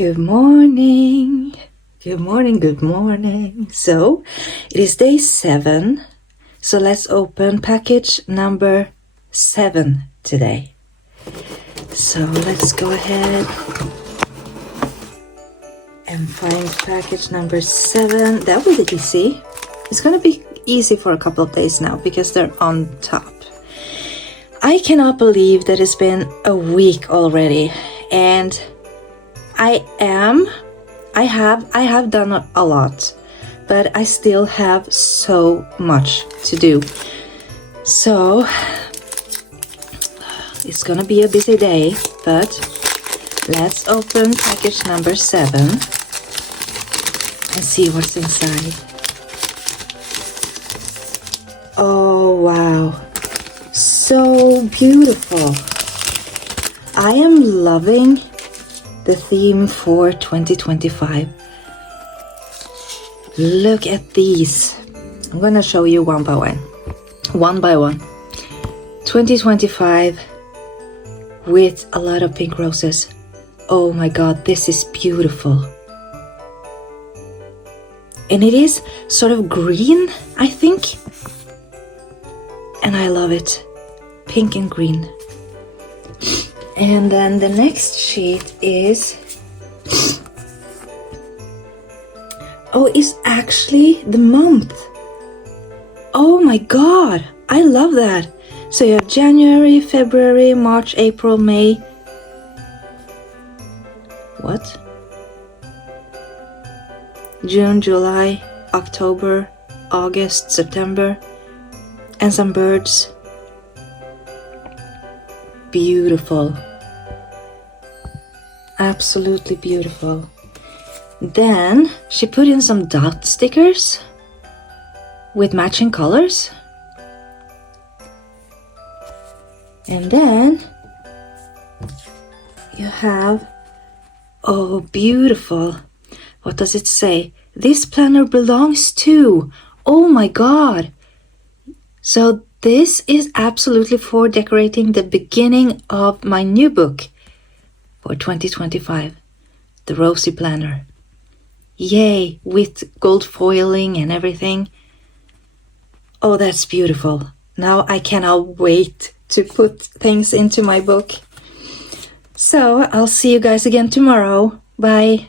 Good morning. Good morning, good morning. So, it is day 7. So let's open package number 7 today. So let's go ahead and find package number 7. That was easy. It's going to be easy for a couple of days now because they're on top. I cannot believe that it's been a week already, and I have done a lot, but I still have so much to do. So it's gonna be a busy day, but let's open package number 7 and see what's inside. Oh wow, so beautiful. I am loving the theme for 2025. Look at these. I'm gonna show you one by one. 2025 with a lot of pink roses. Oh my god, this is beautiful. And it is sort of green, I think. And I love it. Pink and green. And then the next sheet is, it's actually the month. Oh my god, I love that. So you have January, February, March, April, May. What? June, July, October, August, September, and some birds. Beautiful. Absolutely beautiful. Then she put in some dot stickers with matching colors. And then you have, oh beautiful, what does it say? This planner belongs to. Oh my god. So this is absolutely for decorating the beginning of my new book for 2025, the Rosey Planner. Yay, with gold foiling and everything. Oh, that's beautiful. Now I cannot wait to put things into my book. So I'll see you guys again tomorrow. Bye.